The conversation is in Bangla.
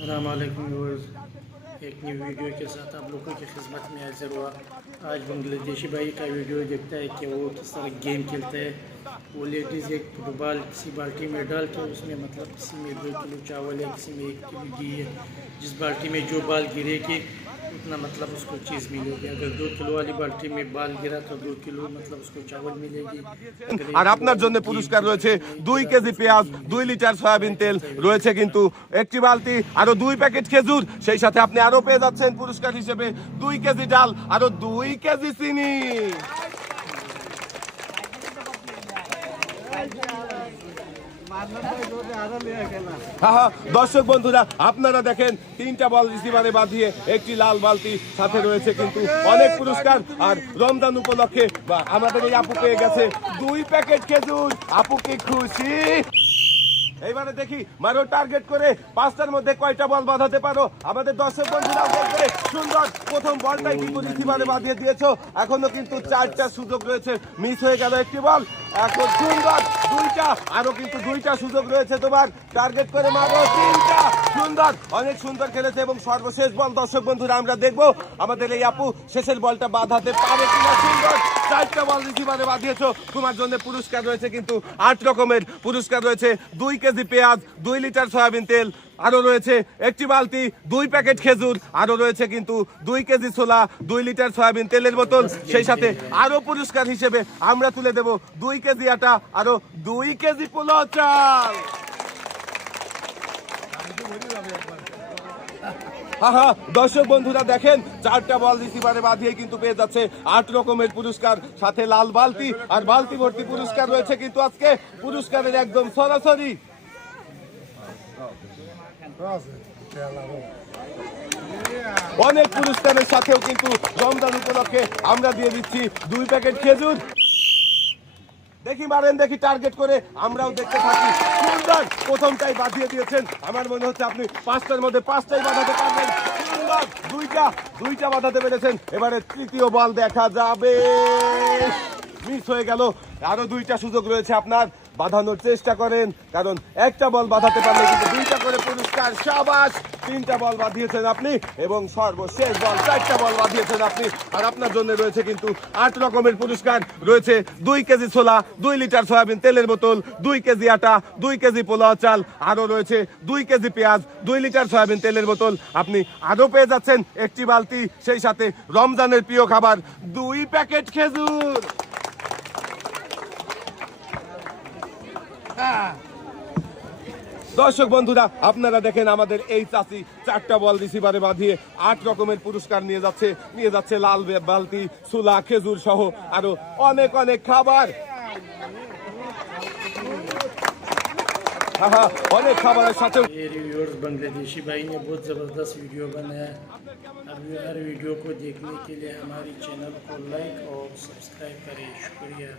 अस्सलामुअलैकुम व्यूअर्स, एक न्यू वीडियो के साथ आप लोगों की खिदमत में हाजिर हुआ। आज बांग्लादेशी भाई का वीडियो देखता है कि वो किस तरह गेम खेलते हैं। वो लेडीज़ एक फुटबॉल किसी बाल्टी में डाल के उसमें मतलब किसी में 2 किलो चावल है, किसी में 1 किलो घी है। जिस बाल्टी में जो बाल गिरेगी उतना मतलब उसको चीज़ मिलेगी। अगर 2 किलो वाली बाल्टी में बाल गिरा तो 2 किलो मतलब उसको चावल मिलेगी। আর আপনার জন্য পুরস্কার রয়েছে 2 কেজি পেঁয়াজ, 2 লিটার সয়াবিন তেল রয়েছে কিন্তু একটি বালতি আরো 2 প্যাকেট খেজুর। সেই সাথে আপনি আরো পেয়ে যাচ্ছেন পুরস্কার হিসেবে 2 কেজি ডাল আরো 2 কেজি চিনি। দর্শক বন্ধুরা, আপনারা দেখেন 3টা বল রিসিভারে বাঁধিয়ে একটি লাল বালতি, সাথে রয়েছে কিন্তু অনেক পুরস্কার। আর রমজান উপলক্ষে আমাদের এই আপু পেয়ে গেছে 2 প্যাকেট খেজুর। আপু কি খুশি? এইবারে দেখি মারো টার্গেট করে 5টার মধ্যে কয়টা বল বাঁধাতে পারো। আমাদের দর্শক বন্ধুরা দেখবে সুন্দর প্রথম বলটাই কিন্তু রিসিভারে বাঁধিয়ে দিয়েছো। এখনো কিন্তু 4টা সুযোগ রয়েছে, মিস হয়ে গেল একটি বল। এখন সুন্দর 2টা, আরো কিন্তু 2টা সুযোগ রয়েছে তোমার। টার্গেট করে মারো 3টা। সুন্দর, অনেক সুন্দর খেলেছে। এবং সর্বশেষ বল দর্শক বন্ধুরা আমরা দেখবো আমাদের এই আপু শেষের বলটা বাঁধাতে পারে কিনা। সুন্দর 4টা বল রিসিভারে বাঁধিয়েছো। তোমার জন্য পুরস্কার রয়েছে কিন্তু 8 রকমের পুরস্কার রয়েছে। 2 কেজি পেঁয়াজ, 2 লিটার সয়াবিন তেল, আরো রয়েছে একটি বালতি, 2 প্যাকেট খেজুর, আরো রয়েছে কিন্তু 2 কেজি ছোলা, 2 লিটার সয়াবিন তেলের বোতল। সেই সাথে আরো পুরস্কার হিসেবে আমরা তুলে দেব 2 কেজি আটা, আরো 2 কেজি পোলাও চাল। দর্শক বন্ধুরা দেখেন 4টা বল রিসিভারে বাঁধিয়ে কিন্তু পেয়ে যাচ্ছে 8 রকমের পুরস্কার, সাথে লাল বালতি আর বালতি ভর্তি পুরস্কার রয়েছে কিন্তু আজকে পুরস্কারের একদম সরাসরি। অনেক পুরস্কারের সাথেও কিন্তু রমজান উপলক্ষে আমরা দিয়ে দিচ্ছি 2 প্যাকেট খেজুর। দেখি মারেন, দেখি টার্গেট করে আমরাও দেখতে থাকি। সুন্দর প্রথমটাই বাঁধিয়ে দিয়েছেন। আমার মনে হচ্ছে আপনি 5টার মধ্যে 5টাই বাঁধাতে পারবেন। সুন্দর 2টা বাঁধাতে পেরেছেন। এবারে তৃতীয় বল দেখা যাবে, মিস হয়ে গেল। আরো 2টা সুযোগ রয়েছে আপনার, বাঁধানোর চেষ্টা করেন, কারণ একটা বল বাঁধাতে পারলে কিন্তু 2টা করে পুরস্কার। শাবাশ, 3টা বল বাঁধিয়েছেন আপনি এবং সর্বশেষ বল 4টা বল বাঁধিয়েছেন আপনি। আর আপনার জন্য রয়েছে কিন্তু 8 রকমের পুরস্কার রয়েছে। 2 কেজি ছোলা, 2 লিটার সয়াবিন তেলের বোতল, 2 কেজি আটা, 2 কেজি পোলাও চাল, আরো রয়েছে 2 কেজি পেঁয়াজ, 2 লিটার সয়াবিন তেলের বোতল। আপনি আরো পেয়ে যাচ্ছেন একটি বালতি, সেই সাথে রমজানের প্রিয় খাবার 2 প্যাকেট খেজুর। দর্শক বন্ধুরা আপনারা দেখেন আমাদের এই চাচি 4টা বল রিসিভারে বাঁধিয়ে 8 রকমের পুরস্কার নিয়ে যাচ্ছে লাল বালতি, ছোলা, খেজুর সহ আরো অনেক অনেক খাবার। অনেক খাবারের সাথে बांग्लादेशी भाई ने बहुत ज़बरदस्त वीडियो बनाया। हर वीडियो को देखने के लिए हमारे चैनल को लाइक और सब्सक्राइब करें। शुक्रिया।